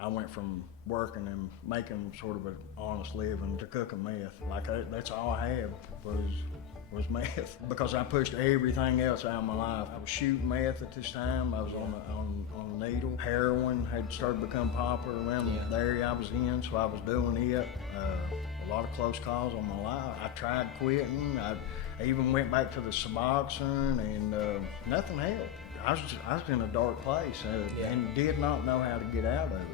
I went from working and making sort of an honest living to cooking meth. That's all I had was meth because I pushed everything else out of my life. I was shooting meth at this time. I was on a needle. Heroin had started to become popular around the area I was in, so I was doing it. A lot of close calls on my life. I tried quitting. I even went back to the Suboxone, and nothing helped. I was in a dark place and did not know how to get out of it.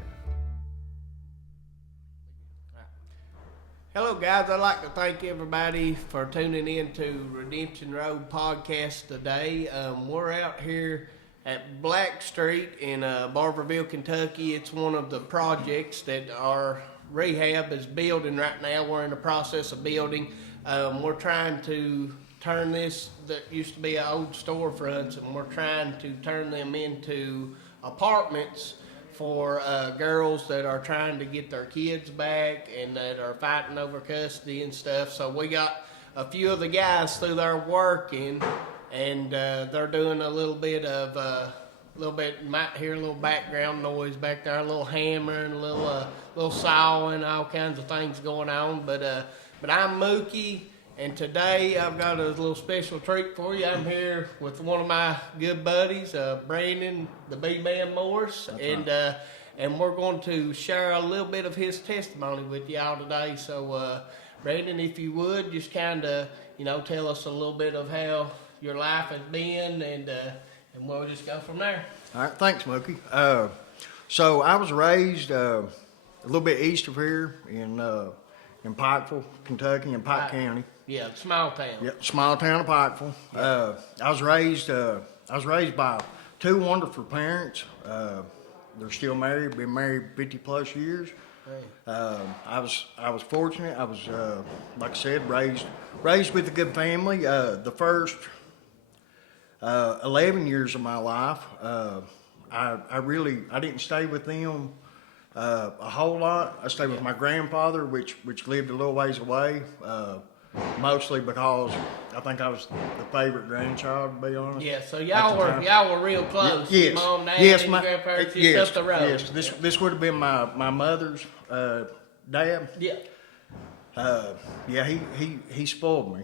Hello guys, I'd like to thank everybody for tuning in to Redemption Road Podcast today. We're out here at Black Street in Barberville, Kentucky. It's one of the projects that our rehab is building right now. We're in the process of building. We're trying to turn this that used to be an old storefronts, and we're trying to turn them into apartments for girls that are trying to get their kids back and that are fighting over custody and stuff. So we got a few of the guys through there working, and they're doing a little bit, might hear a little background noise back there, a little hammering, a little sawing, all kinds of things going on. But I'm Mookie. And today I've got a little special treat for you. I'm here with one of my good buddies, Brandon, the B-Man Morris, and we're going to share a little bit of his testimony with y'all today. So, Brandon, if you would, just kind of, tell us a little bit of how your life has been, and we'll just go from there. All right, thanks, Mookie. So I was raised a little bit east of here in Pikeville, Kentucky, in Pike County. Yeah, small town. Yeah, small town of Pikeville. Yeah. I was raised by two wonderful parents. They're still married. Been married 50 plus years. Hey. I was fortunate. I was like I said, raised with a good family. The first 11 years of my life, I didn't stay with them a whole lot. I stayed with my grandfather, which lived a little ways away. Mostly because I think I was the favorite grandchild, to be honest. Yeah, so y'all were real close. Yes, Mom, Dad, yes, and my grandparents yes, up the road. yes. This would have been my mother's dad. Yeah. He spoiled me.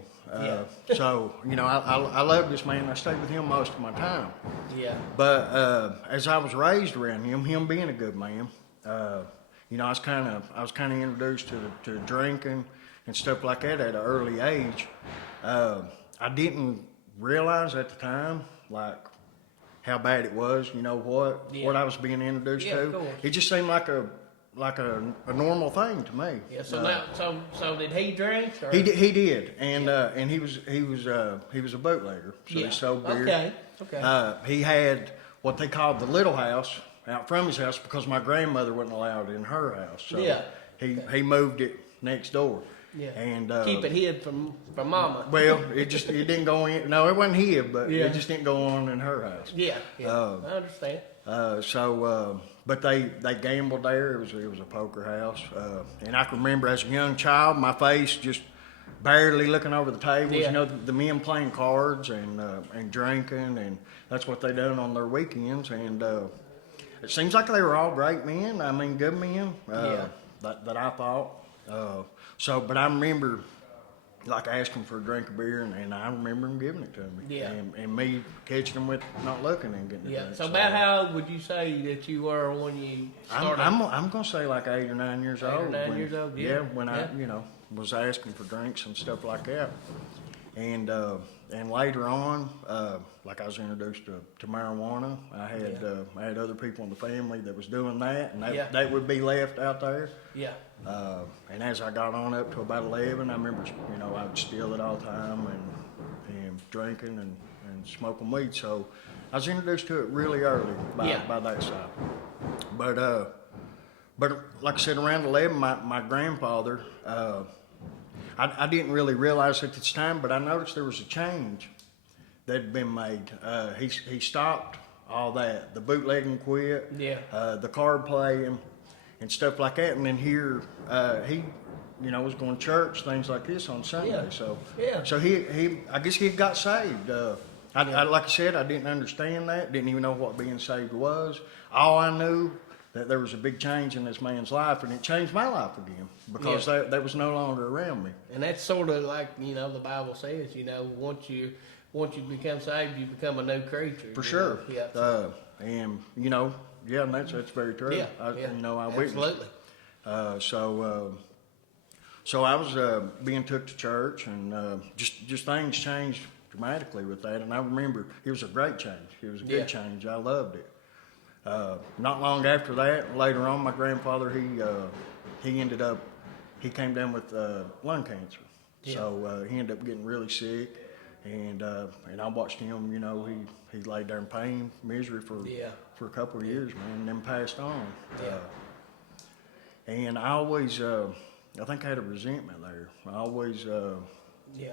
So I love this man. I stayed with him most of my time. Yeah. But as I was raised around him being a good man, I was kind of introduced to drinking and stuff like that at an early age. I didn't realize at the time how bad it was. What I was being introduced to. Of course. It just seemed like a normal thing to me. Yeah. So did he drink? Or? He did, and he was a bootlegger. So he sold beer. Okay. He had what they called the little house out from his house because my grandmother wasn't allowed in her house. So he moved it next door. Yeah. And keep it hid from Mama. Well, it didn't go in. No, it wasn't hid, but it just didn't go on in her house. Yeah. I understand. But they gambled there. It was a poker house, and I can remember as a young child, my face just barely looking over the tables. Yeah. The men playing cards and drinking, and that's what they done on their weekends. And it seems like they were all great men. I mean, good men. That I thought. But I remember asking for a drink of beer, and I remember him giving it to me. Yeah. And me catching him with not looking and getting it. Yeah. So about how old would you say that you were when you started? I'm gonna say like 8 or 9 years old. 8 or 9 years old. Yeah. When I was asking for drinks and stuff like that, and later on, I was introduced to marijuana. I had other people in the family that was doing that, and that would be left out there. Yeah. And as I got on up to about 11, I remember, I would steal it all the time and drinking and smoking weed. So I was introduced to it really early by that side. But like I said, around 11, my grandfather, I didn't really realize at this time, but I noticed there was a change that had been made. He stopped all that. The bootlegging quit. Yeah. The card playing and stuff like that. And then here, he, was going to church, things like this on Sunday. Yeah. So he I guess he got saved. I like I said, I didn't understand that. Didn't even know what being saved was. All I knew that there was a big change in this man's life, and it changed my life again because that was no longer around me. And that's sort of like, you know, the Bible says, you know, once you become saved, you become a new creature. For sure. Know? Yeah. And you know, yeah, and that's very true. Yeah. You know, I witnessed. Absolutely. So I was being took to church, and just things changed dramatically with that. And I remember it was a great change. It was a good change. I loved it. Not long after that, later on, my grandfather he came down with lung cancer. Yeah. So he ended up getting really sick, and I watched him. You know, he laid there in pain, misery for a couple of years, man, and then passed on. Yeah. And I always, I think I had a resentment there. I always, you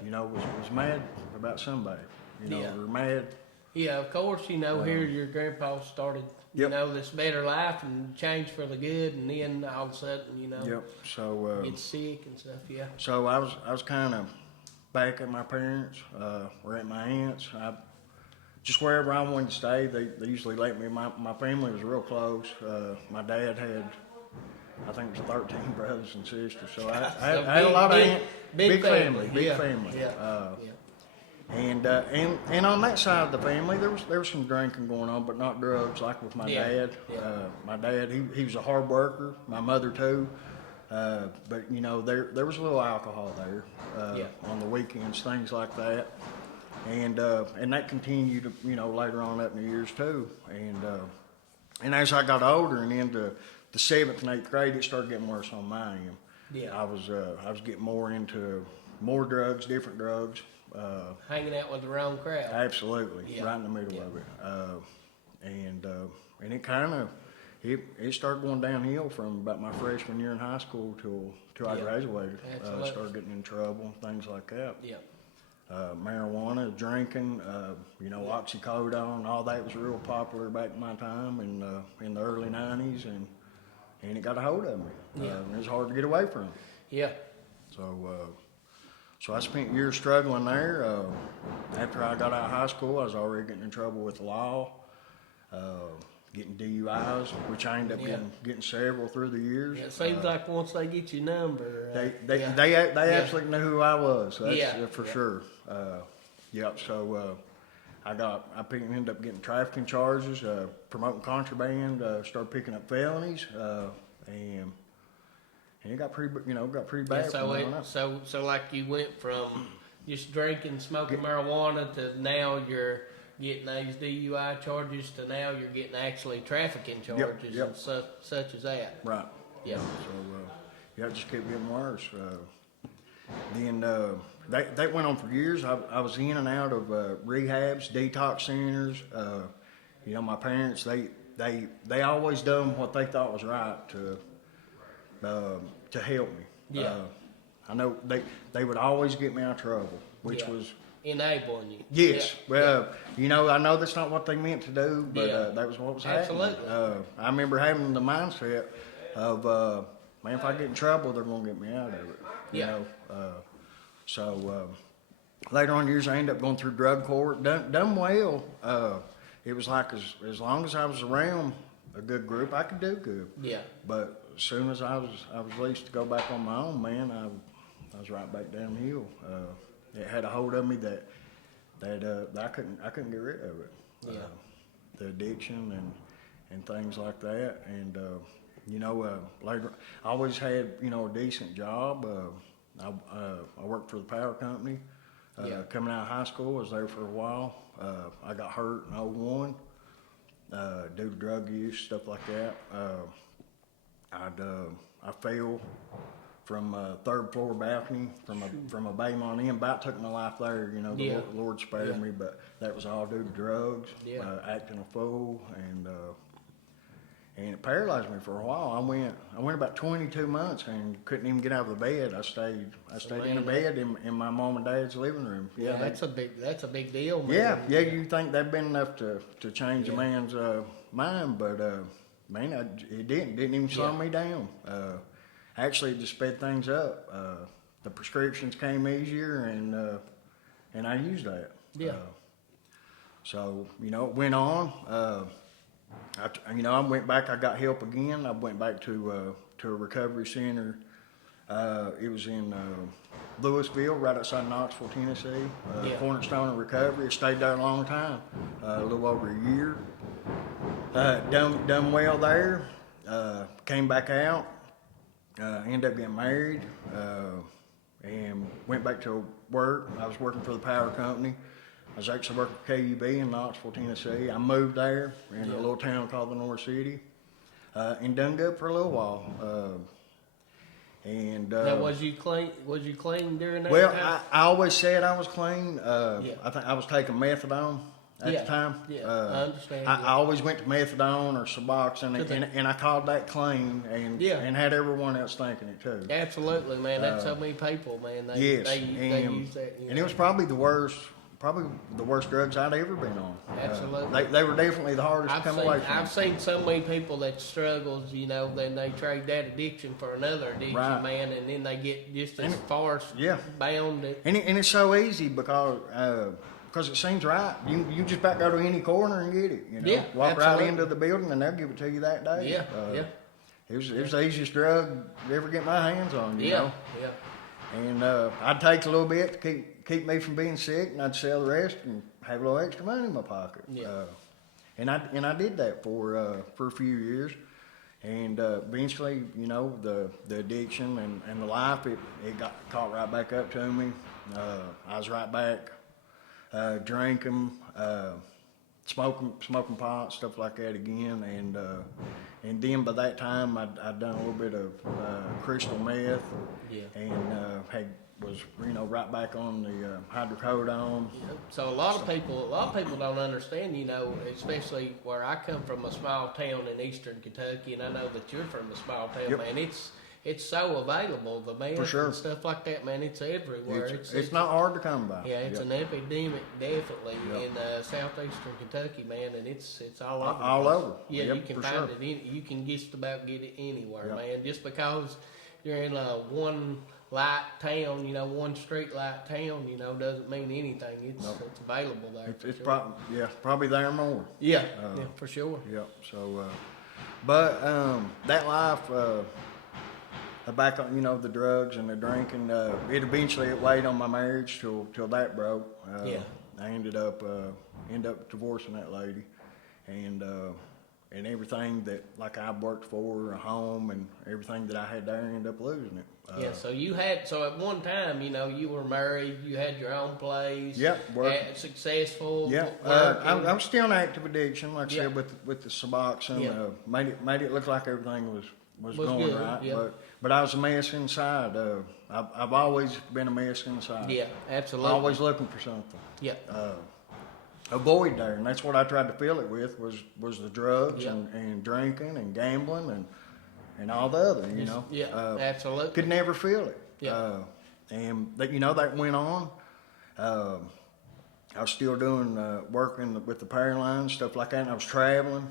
know, was mad about somebody. You know, or mad. Yeah, of course, you know, here your grandpa started, you know, this better life and changed for the good, and then all of a sudden, you know, So get sick and stuff. Yeah. So I was kind of back at my parents, or at my aunt's. Just wherever I wanted to stay, they usually let me. My family was real close. My dad had, I think it was 13 brothers and sisters. So I had a lot of aunts. Big family. Yeah. And on that side of the family, there was some drinking going on, but not drugs like with my dad. My dad, he was a hard worker. My mother too. But you know, there was a little alcohol there on the weekends, things like that. And that continued, you know, later on up in the years too. And as I got older and into the 7th and 8th grade, it started getting worse on my end. Yeah. I was getting more into more drugs, different drugs. Hanging out with the wrong crowd. Absolutely, right in the middle of it. And it kind of it started going downhill from about my freshman year in high school till I graduated. Started getting in trouble, things like that. Yeah. Marijuana, drinking, you know, oxycodone, all that was real popular back in my time in the early '90s, and it got a hold of me. And it was hard to get away from. Yeah. So I spent years struggling there. After I got out of high school, I was already getting in trouble with the law, getting DUIs, which I ended up getting several through the years. Yeah, it seems like once they get your number, they absolutely knew who I was. That's for sure. So I ended up getting trafficking charges, promoting contraband, started picking up felonies, and it got pretty bad. So like you went from just drinking, smoking marijuana to now you're getting these DUI charges to now you're getting actually trafficking charges and such as that. Right. Yeah. So it just kept getting worse. Then that went on for years. I was in and out of rehabs, detox centers. You know, my parents they always done what they thought was right to help me. Yeah. I know they would always get me out of trouble, which was enabling you. Yes. Well, you know, I know that's not what they meant to do, but that was what was happening. Absolutely. I remember having the mindset of, man, if I get in trouble, they're going to get me out of it. You know? So later on in years, I ended up going through drug court. Done well. It was like as long as I was around a good group, I could do good. Yeah. But as soon as I was released to go back on my own, man, I was right back downhill. It had a hold of me that I couldn't get rid of it. The addiction and things like that. And you know, later I always had, you know, a decent job. I worked for the power company. Coming out of high school, I was there for a while. I got hurt in '01 due to drug use, stuff like that. I fell from a third floor balcony from a Baymont Inn. About took my life there. You know, the Lord spared me, but that was all due to drugs, acting a fool, and it paralyzed me for a while. I went about 22 months and couldn't even get out of the bed. I stayed in a bed in my mom and dad's living room. Yeah, that's a big deal, man. Yeah. You think that'd been enough to change a man's mind, but man, it didn't even slow me down. Actually, it just sped things up. The prescriptions came easier, and I used that. So, you know, it went on. I went back. I got help again. I went back to a recovery center. It was in Louisville, right outside Knoxville, Tennessee. Cornerstone Recovery. I stayed there a long time, a little over a year. Done well there. Came back out. Ended up getting married. And went back to work. I was working for the power company. I was actually working for KUB in Knoxville, Tennessee. I moved there in a little town called Lenore City, and done good for a little while. Now, was you clean? Was you clean during that Well, time? I always said I was clean. I think I was taking methadone at the time. Yeah, I understand. I always went to methadone or Suboxone, and I called that clean, and had everyone else thinking it too. Absolutely, man. That's so many people, man. They use that. And it was probably the worst drugs I'd ever been on. Absolutely. They were definitely the hardest to come away from. I've seen so many people that struggles, then they trade that addiction for another addiction, Right. man, and then they get just as far bound. And it's so easy because it seems right. You just back go to any corner and get it. Walk right into the building and they'll give it to you that day. It was the easiest drug to ever get my hands on. You know? And I'd take a little bit to keep me from being sick, and I'd sell the rest and have a little extra money in my pocket. And I did that for a few years, and eventually, the addiction and the life it got caught right back up to me. I was right back drinking, smoking pot, stuff like that again, and then by that time I'd done a little bit of crystal meth, and was right back on the hydrocodone. So a lot of people don't understand, especially where I come from, a small town in eastern Kentucky, and I know that you're from a small town, man. It's so available, the meth and stuff like that, man. It's everywhere. It's not hard to come by. Yeah, it's an epidemic, definitely, in southeastern Kentucky, man, and it's all over. All over. Yeah, you can find it. You can just about get it anywhere, man. Just because you're in a one light town, one street light town, doesn't mean anything. It's available there. It's probably there more. Yeah, for sure. Yeah. So, but that life. Back on, the drugs and the drinking. It eventually weighed on my marriage till that broke. I ended up divorcing that lady, and everything that I worked for, a home and everything that I had there, I ended up losing it. So at one time, you were married, you had your own place. Successful. Yeah. I'm still in active addiction, like I said, with the Suboxone. Made it look like everything was going good, right, but I was a mess inside. I've always been a mess inside. Yeah, absolutely. Always looking for something. Yeah. A void there, and that's what I tried to fill it with was the drugs and drinking and gambling and all the other. Absolutely. Could never feel it. Yeah. And that went on. I was still doing working with the power lines, stuff like that, and I was traveling.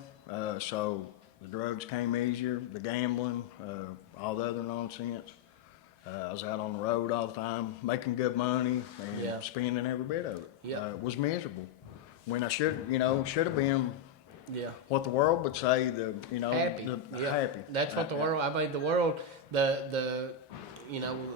So the drugs came easier, the gambling, all the other nonsense. I was out on the road all the time, making good money and spending every bit of it. It was miserable when I should have been what the world would say, happy. Happy. That's what the world, the world, the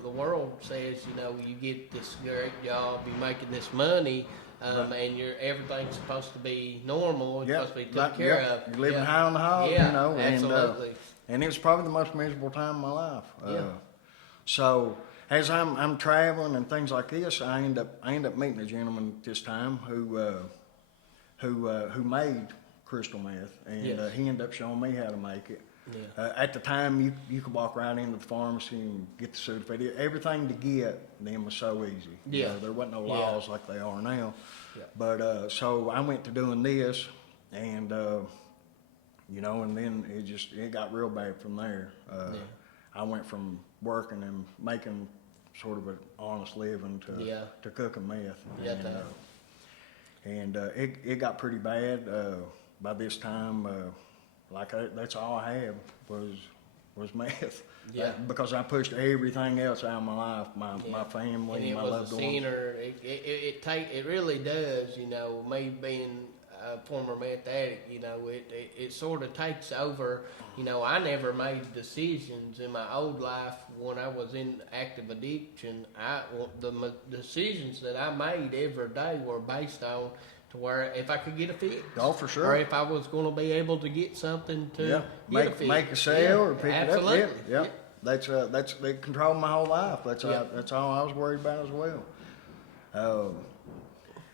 world says, you get this great job, you're making this money, and everything's supposed to be normal. It's supposed to be taken care of. You're living high on the hog, absolutely. And it was probably the most miserable time of my life. So as I'm traveling and things like this, I end up meeting a gentleman this time who made crystal meth, and he ended up showing me how to make it. At the time, you could walk right into the pharmacy and get the Sudafed. Everything to get them was so easy. There wasn't no laws like they are now. But so I went to doing this, and and then it got real bad from there. I went from working and making sort of an honest living to cooking meth. And it got pretty bad. By this time, that's all I had was meth. Because I pushed everything else out of my life, my family, my loved ones. It really does, me being a former meth addict, it sort of takes over. I never made decisions in my old life when I was in active addiction. The decisions that I made every day were based on to where if I could get a fix. Oh, for sure. Or if I was going to be able to get something to get a fix. Make a sale or pick absolutely. it up. Yeah. That's they controlled my whole life. That's all I was worried about as well.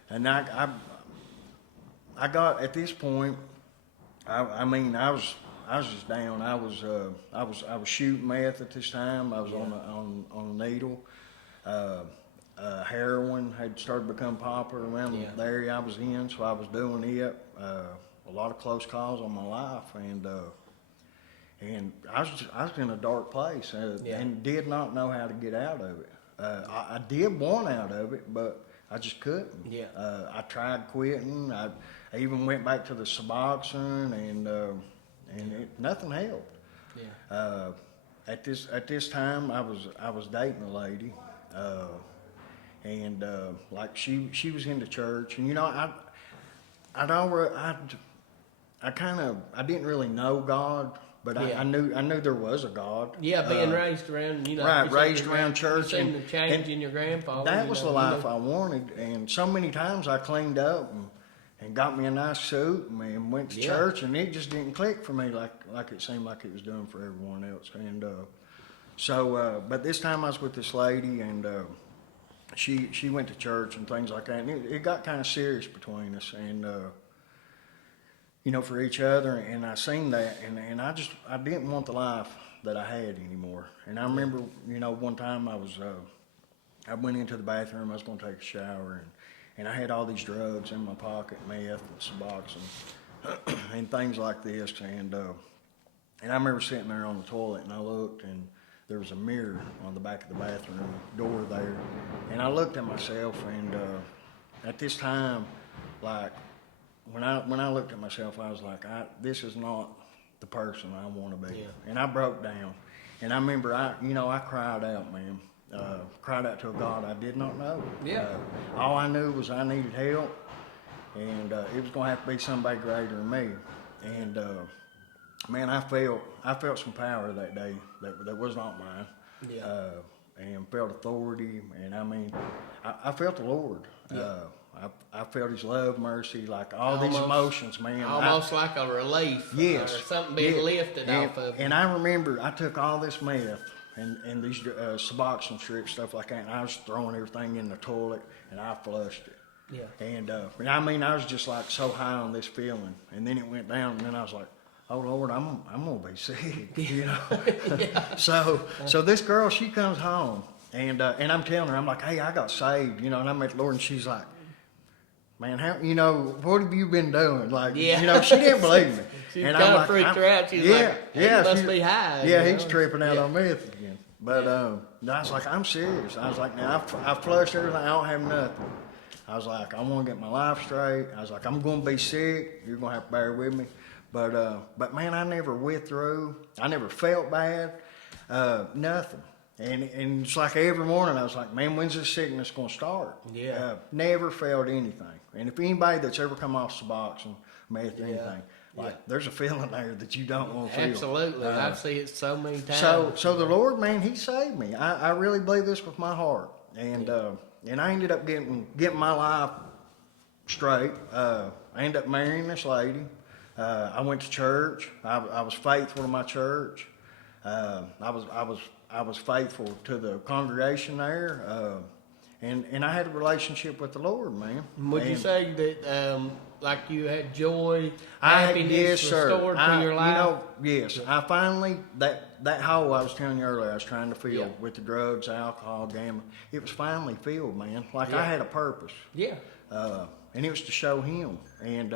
And I got at this point. I was just down. I was shooting meth at this time. I was on a needle. Heroin had started to become popular around the area I was in, so I was doing it. A lot of close calls on my life, and I was in a dark place and did not know how to get out of it. I did want out of it, but I just couldn't. Yeah. I tried quitting. I even went back to the Suboxone, and nothing helped. Yeah. At this time, I was dating a lady, and like she was into church, and I didn't really know God. But I knew there was a God. Yeah, being raised around, right, raised around church, and the change in your grandfather. That was the life I wanted, and so many times I cleaned up and got me a nice suit and went to church, and it just didn't click for me like it seemed like it was doing for everyone else. And but this time I was with this lady, and she went to church and things like that, and it got kind of serious between us, and. For each other, and I seen that, and I didn't want the life that I had anymore. And I remember, one time I went into the bathroom, I was going to take a shower, and I had all these drugs in my pocket, meth and Suboxone, and things like this, and I remember sitting there on the toilet, and I looked, and there was a mirror on the back of the bathroom door there, and I looked at myself, and at this time, like, when I looked at myself, I was like, this is not the person I want to be. Yeah. And I broke down. And I remember, I cried out, man. Cried out to a God I did not know. Yeah. All I knew was I needed help, and it was going to have to be somebody greater than me. And man, I felt some power that day that was not mine. Yeah. And felt authority, and I felt the Lord. Yeah. I felt His love, mercy, like all these emotions, man. Almost like a relief. Yes. Or something being lifted off of you. And I remember I took all this meth and these Suboxone strips, stuff like that, and I was throwing everything in the toilet, and I flushed it. Yeah. And I was just like so high on this feeling, and then it went down, and then I was like, oh Lord, I'm gonna be sick, So this girl, she comes home, and I'm telling her, I'm like, hey, I got saved, and I met the Lord, and she's like, man, how what have you been doing? Like, she didn't believe me. She and kind of freaked her out. She's like, he must be high. Yeah, he's tripping out on meth again. But I was like, I'm serious. I was like, now I flushed everything. I don't have nothing. I was like, I want to get my life straight. I was like, I'm going to be sick. You're going to have to bear with me. But man, I never withdrew. I never felt bad. Nothing. And it's like every morning I was like, man, when's this sickness going to start? Yeah. Never felt anything. And if anybody that's ever come off Suboxone, meth, or anything, there's a feeling there that you don't want to feel. Absolutely. I've seen it so many times. So the Lord, man, He saved me. I really believe this with my heart. And I ended up getting my life straight. I ended up marrying this lady. I went to church. I was faithful to my church. I was faithful to the congregation there, and I had a relationship with the Lord, man. Would you say that, like you had joy, happiness restored to your life? Yes. I finally, that hole I was telling you earlier, I was trying to fill with the drugs, alcohol, gambling, it was finally filled, man. Like I had a purpose. Yeah. And it was to show Him. And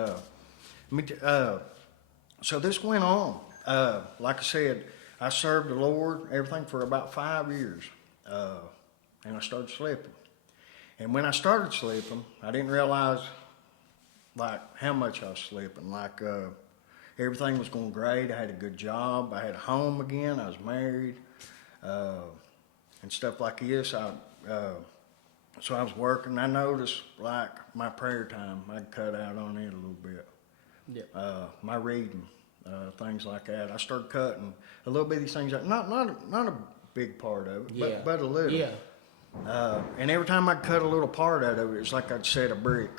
so this went on. Like I said, I served the Lord, everything, for about 5 years, and I started slipping. And when I started slipping, I didn't realize, like, how much I was slipping. Like, everything was going great. I had a good job. I had a home again. I was married, and stuff like this. So I was working. I noticed like my prayer time, I'd cut out on it a little bit. Yeah. My reading, things like that. I started cutting a little bit of these things out. Not a big part of it, Yeah. but a little. Yeah. And every time I'd cut a little part out of it, it's like I'd set a brick.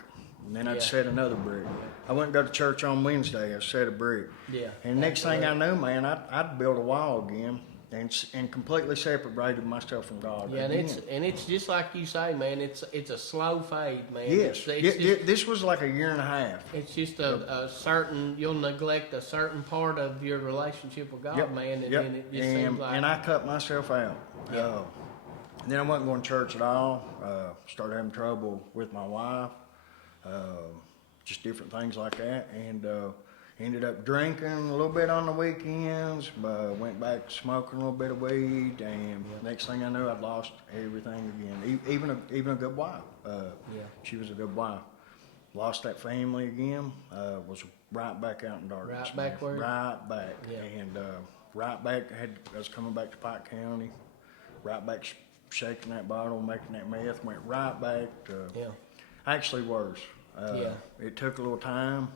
And then I'd Yeah. set another brick. I wouldn't go to church on Wednesday. I set a brick. Yeah. And next thing I knew, man, I'd build a wall again and completely separated myself from God. Yeah, again. and it's just like you say, man. It's a slow fade, man. Yes. It's just, This was like a year and a half. it's just a certain, you'll neglect a certain part of your relationship with God, Yep. man, and Yep. then it just seems like. And I cut myself out. Yeah. And then I wasn't going to church at all. Started having trouble with my wife. Just different things like that. And ended up drinking a little bit on the weekends. Went back to smoking a little bit of weed. And next thing I knew, I'd lost everything again. Even a good wife. She was a good wife. Lost that family again. Was right back out in darkness. Right back man. where? Right back. Yeah. And right back. I was coming back to Pike County. Right back shaking that bottle, making that meth. Went right back to Yeah. actually worse. It took a little time.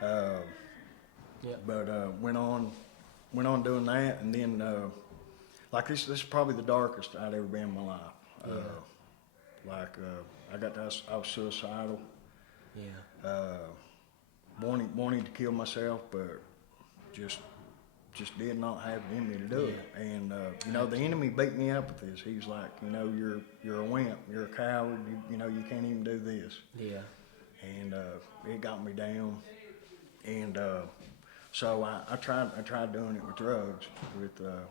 Yeah. But went on doing that, and then like this is probably the darkest I'd ever been in my life. I was suicidal. Yeah. Wanting to kill myself, but just did not have it in me to do it. And the enemy beat me up with this. He was like, you're a wimp, you're a coward. You can't even do this. Yeah. And it got me down. And so I tried doing it with drugs,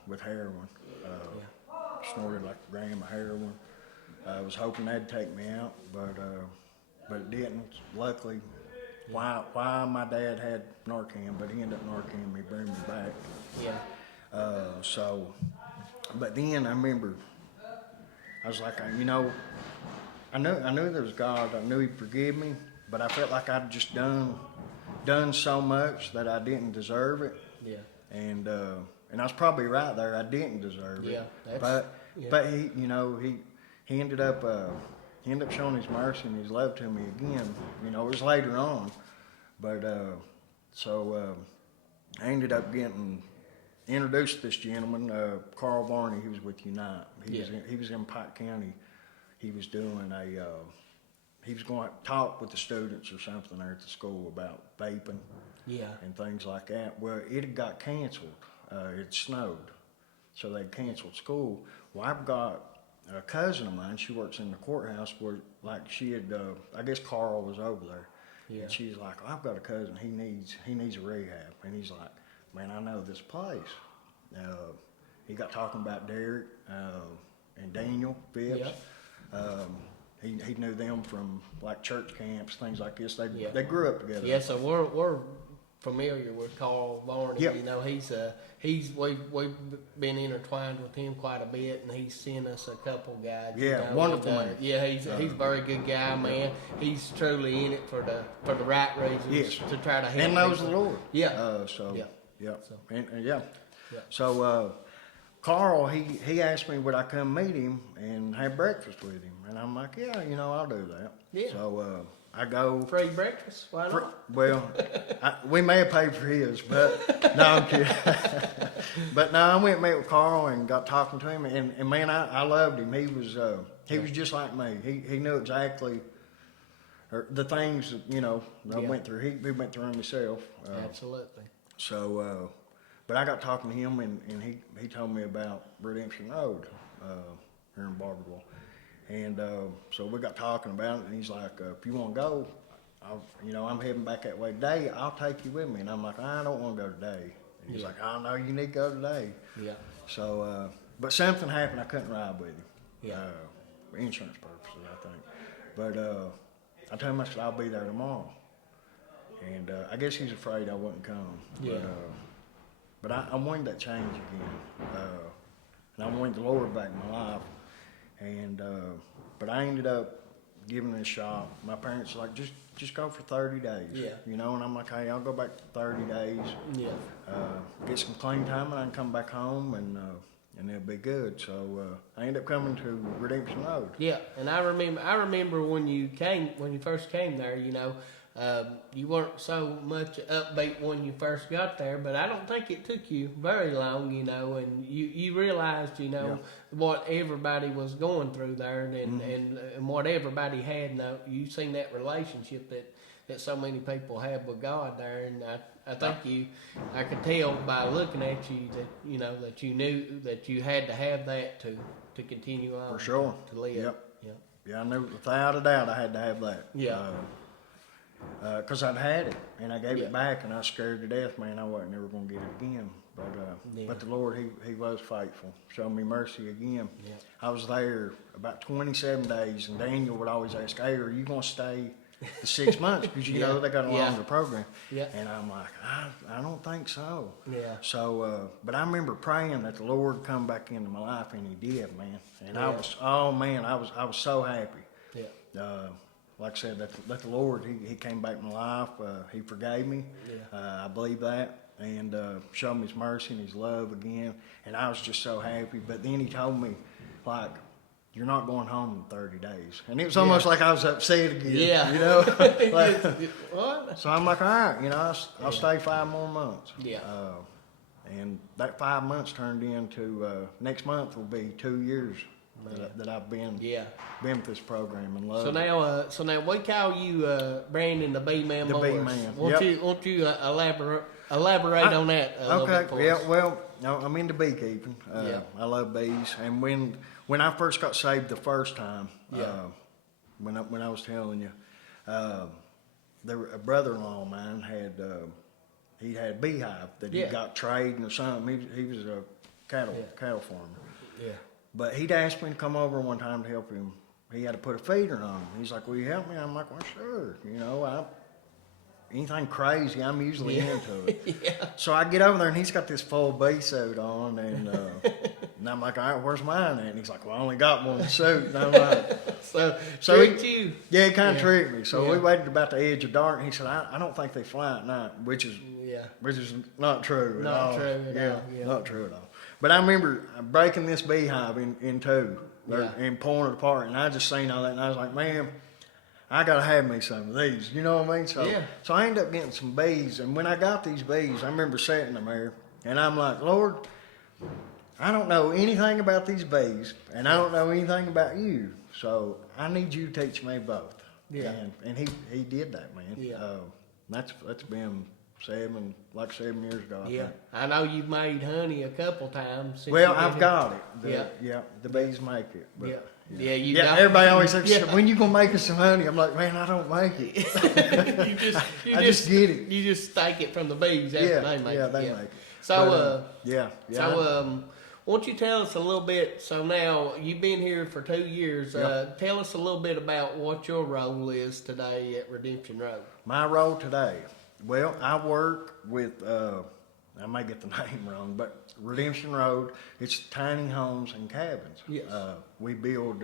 with heroin. Snorted like a gram of heroin. I was hoping that'd take me out, but it didn't. Luckily, why my dad had Narcan, but he ended up Narcan me, bringing me back. Yeah. But then I remember, I was like, I knew there was God. I knew He'd forgive me, but I felt like I'd just done so much that I didn't deserve it. Yeah. And I was probably right there. I didn't deserve it. Yeah. But he ended up showing His mercy and His love to me again. It was later on, but I ended up getting introduced to this gentleman, Carl Varney. He was with Unite. He was in Pike County. He was doing he was going to talk with the students or something there at the school about vaping. Yeah. And things like that. Well, it had got canceled. It snowed, so they canceled school. Well, I've got a cousin of mine. She works in the courthouse where, like, she had. I guess Carl was over there, Yeah. and she's like, "I've got a cousin. He needs a rehab." And he's like, "Man, I know this place." He got talking about Derek and Daniel Phipps. Yeah. He knew them from like church camps, things like this. They Yeah. they grew up together. Yeah, so we're familiar with Carl Varney. Yep. We've been intertwined with him quite a bit, and he's sent us a couple guys. Yeah, wonderful man. Yeah, he's a very good guy, man. He's truly in it for the right reasons. Yes. To try to help. And knows people. the Lord. Yeah. Yeah. So- And yeah. Yeah. So Carl, he asked me would I come meet him and have breakfast with him, and I'm like, yeah, I'll do that. Yeah. So I go. Free breakfast? Why not? Well, we may have paid for his, but no, I'm kidding. But no, I went and met with Carl and got talking to him, and man, I loved him. He was just like me. He knew exactly the things that I went through. He went through them himself. Absolutely. So, but I got talking to him, and he told me about Redemption Road here in Barberville. And so we got talking about it, and he's like, if you want to go, I'm heading back that way today. I'll take you with me. And I'm like, I don't want to go today. And he's like, oh, no, you need to go today. Yeah. So, but something happened. I couldn't ride with him. Yeah. For insurance purposes, I think. But I told him, I said, I'll be there tomorrow. And I guess he's afraid I wouldn't come. Yeah. But I wanted that change again. And I wanted the Lord back in my life. And but I ended up giving it a shot. My parents were like, just go for 30 days. Yeah. And I'm like, hey, I'll go back to 30 days. Yeah. Get some clean time, and I can come back home and and it'll be good. So I ended up coming to Redemption Road. Yeah, and I remember when you first came there, you weren't so much upbeat when you first got there, but I don't think it took you very long, and you realized, Yeah. what everybody was going through there, and what everybody had. And you seen that relationship that so many people have with God there, and I think I could tell by looking at you that that you knew that you had to have that to continue on. For sure. To live. Yep. Yep. Yeah, I knew without a doubt I had to have that. Yeah. Because I'd had it, and I gave Yeah. it back, and I was scared to death, man. I wasn't ever going to get it again. But the Lord, he was faithful, showed me mercy again. Yeah. I was there about 27 days, and Daniel would always ask, hey, are you going to stay the 6 months? Because, Yeah. they got a Yeah. longer program. Yeah. And I'm like, I don't think so. Yeah. So, but I remember praying that the Lord would come back into my life, and he did, man. And Yeah. I was so happy. Yeah. Like I said, that the Lord, he came back in my life. He forgave me. Yeah. I believe that. And showed me his mercy and his love again. And I was just so happy. But then he told me, like, you're not going home in 30 days. And it was almost like I was upset again. Yeah. Like, What? so I'm like, all right, I'll stay 5 more months. Yeah. And that 5 months turned into, next month will be 2 years that I've been with this program and love it. So now we call you Brandon the B-Man The Morris. B-Man, Won't you elaborate on that a little bit for us? Well, I'm into beekeeping. Yeah. I love bees. And when I first got saved the first time, when I was telling you, a brother-in-law of mine he had a beehive that he got trading or something. He was a cattle farmer. Yeah. But he'd asked me to come over one time to help him. He had to put a feeder on him. He's like, will you help me? I'm like, well, sure. Anything crazy, I'm usually into it. Yeah. So I get over there, and he's got this full bee suit on, and I'm like, all right, where's mine at? And he's like, well, I only got one suit. And I'm like, So tricked you. yeah, he kind of tricked me. So Yeah. we waited about the edge of dark, and he said, I don't think they fly at night, which is not true at all. Not true at all, yeah. Not true at all. But I remember breaking this beehive in two and pulling it apart, and I just seen all that, and I was like, man, I gotta have me some of these. You know what I mean? So I ended up getting some bees, and when I got these bees, I remember sitting them there, and I'm like, Lord, I don't know anything about these bees, and I don't know anything about you, so I need you to teach me both. Yeah. And he did that, man. Yeah. That's been 7 years ago. I Yeah. think. I know you've made honey a couple times. Since Well, you've been I've here. got it. Yeah. The bees make it. But, Yeah. You Yeah, got everybody always says, Yeah. when you gonna make us some honey? I'm like, man, I don't make it. you just get it. You just take it from the bees after they make it. they make it. So, But, So, won't you tell us a little bit? So now you've been here for 2 years. Yep. Tell us a little bit about what your role is today at Redemption Road. my role today, well, I work with, I may get the name wrong, but Redemption Road, it's tiny homes and cabins. Yes. We build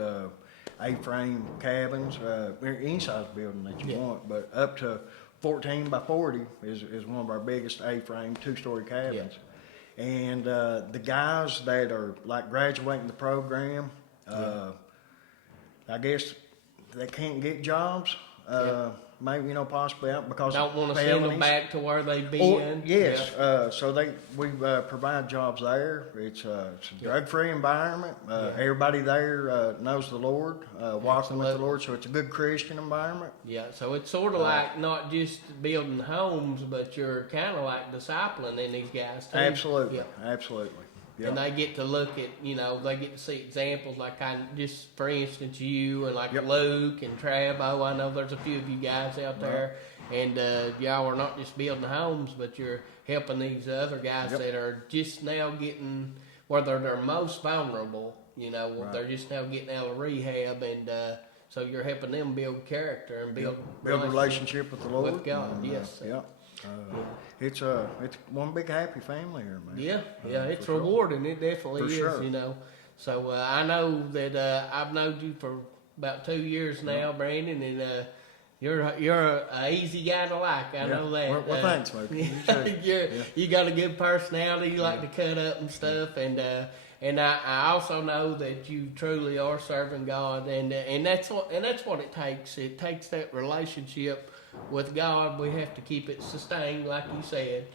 A-frame cabins, any size building that you want, but up to 14 by 40 is one of our biggest A-frame 2-story cabins. And the guys that are like graduating the program, I guess they can't get jobs. Maybe possibly out because Don't want to felonies. send them back to where they've been. Or, yes, so we provide jobs there. It's a drug-free environment. Everybody there knows the Lord, walking with the Lord, so it's a good Christian environment. Yeah, so it's sort of like not just building homes, but you're kind of like discipling in these guys too. Absolutely, Yeah. absolutely. Yeah. And they get to look at, they get to see examples like just for instance, you and like Yep. Luke and Trabo. I know there's a few of you guys out there. And y'all are not just building homes, but you're helping these other guys Yep. that are just now getting, where they're most vulnerable, they're just now getting out of rehab. And so you're helping them build character and build relationship with the Lord. with God, And, yes. It's one big happy family here, man. Yeah, it's for sure. rewarding. It definitely For is, sure. So I know that I've known you for about 2 years now, Brandon, and You're a easy guy to like. I know that. Well, thanks, Smokey. You too. You got a good personality. You like to cut up and stuff, and I also know that you truly are serving God, and that's what it takes. It takes that relationship with God. We have to keep it sustained, like you said.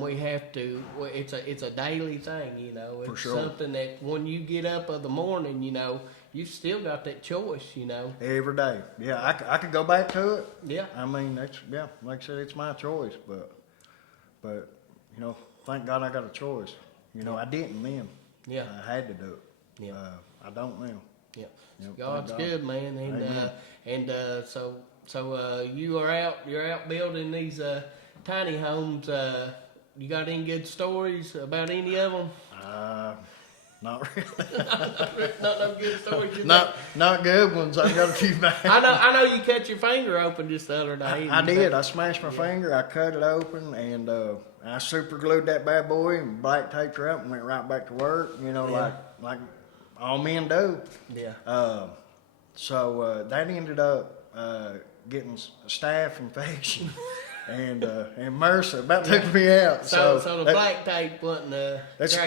We have to. It's a daily thing, you know. It's something that when you get up of the morning, you know, you've still got that choice, you know. Every day. Yeah, I could go back to it. Yeah. I mean, like I said, it's my choice, but you know, thank God I got a choice. You know, I didn't then. Yeah. I had to do it. Yeah. I don't now. Yeah. Yep, God's thank God. good, man, so you're out building these tiny homes. You got any good stories about any of them? Not really. Not no good stories. Not good ones. I've got a few bad. I know you cut your finger open just the other day. I did. I smashed my finger. I cut it open, and I super glued that bad boy and black taped her up and went right back to work. You know, like all men do. Yeah. So that ended up getting a staph infection. And MRSA about took me out. So the black tape wasn't the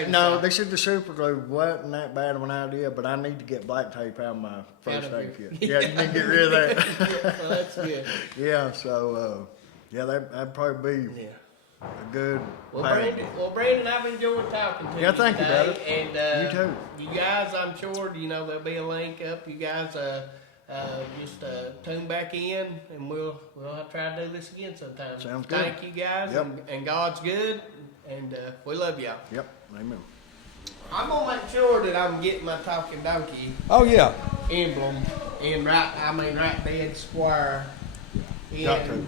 no, they said the super glue wasn't that bad of an idea, but I need to get black tape out of my first aid kit. Yeah, you need to get rid of that. Yeah, well, that's good. Yeah, so that'd probably be a good. Brandon, I've enjoyed talking to you. Yeah, thank you, brother. And you too. You guys, I'm sure you know there'll be a link up. You guys just tune back in, and we'll try to do this again sometime. Sounds good. Thank you guys, Yep. and God's good, and we love y'all. Yep, amen. I'm gonna make sure that I'm getting my talking donkey Oh yeah. emblem right dead square in Got to.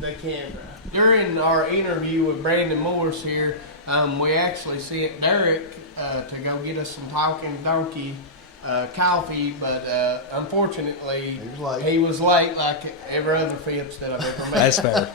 the camera. During our interview with Brandon Morris here, we actually sent Derek to go get us some talking donkey coffee, but unfortunately he was late like every other Phipps that I've ever met. That's fair.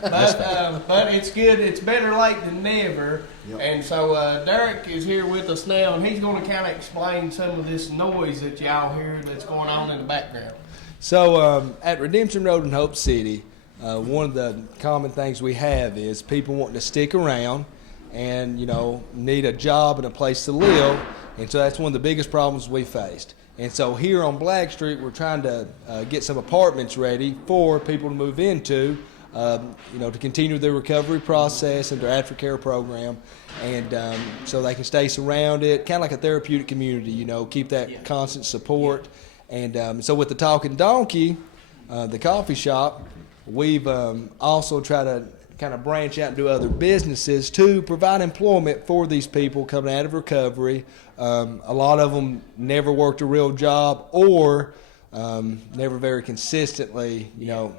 But it's good. It's better late than never. Yep. And so Derek is here with us now, and he's going to kind of explain some of this noise that y'all hear that's going on in the background. So at Redemption Road in Hope City, one of the common things we have is people wanting to stick around and, you know, need a job and a place to live. And so that's one of the biggest problems we faced. And so here on Black Street, we're trying to get some apartments ready for people to move into, you know, to continue their recovery process and their aftercare program. And so they can stay surrounded, kind of like a therapeutic community, you know, keep that constant support. And so with the Talking Donkey, the coffee shop, we've also tried to kind of branch out and do other businesses to provide employment for these people coming out of recovery. A lot of them never worked a real job or never very consistently, you know,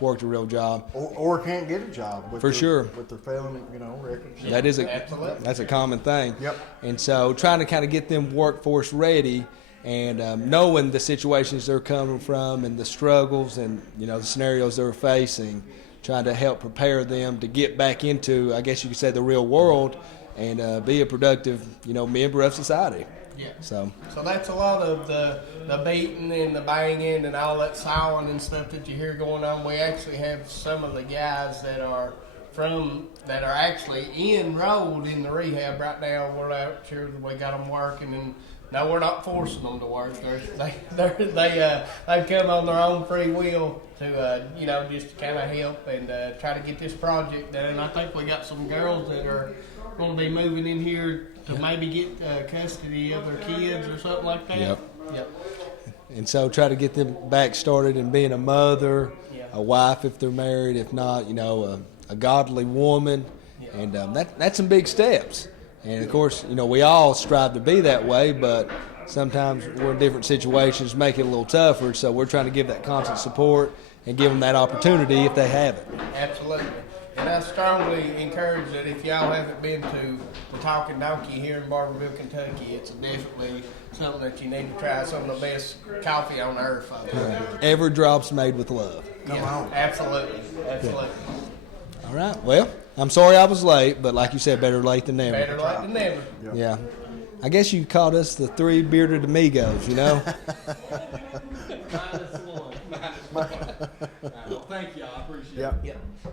worked a real job. Or can't get a job with sure. with their felony, you know, records. That is Absolutely. that's a common thing. Yep. And so trying to kind of get them workforce ready and knowing the situations they're coming from and the struggles and, you know, the scenarios they're facing, trying to help prepare them to get back into, I guess you could say, the real world and be a productive, you know, member of society. Yeah. So that's a lot of the beating and the banging and all that sawing and stuff that you hear going on. We actually have some of the guys that are actually enrolled in the rehab right now. We're out here, we got them working, and no, we're not forcing them to work. They've come on their own free will to you know, just kind of help and try to get this project done. And I think we got some girls that are going to be moving in here to maybe get custody of their kids or something like that. Yep. And so try to get them back started in being a mother, Yeah. a wife if they're married, if not, you know, a godly woman. Yeah. And that's some big steps. And, of course, you know, we all strive to be that way, but sometimes we're in different situations, make it a little tougher. So we're trying to give that constant support and give them that opportunity if they have it. Absolutely. And I strongly encourage that if y'all haven't been to the Talking Donkey here in Barberville, Kentucky, it's definitely something that you need to try. Some of the best coffee on earth, folks. Every drop's made with love. Come on. Absolutely. Absolutely. All right. Well, I'm sorry I was late, but like you said, better late than never. Better late than never. Yeah. I guess you called us the three bearded amigos, you know? -1. Well, thank Yep. Yep.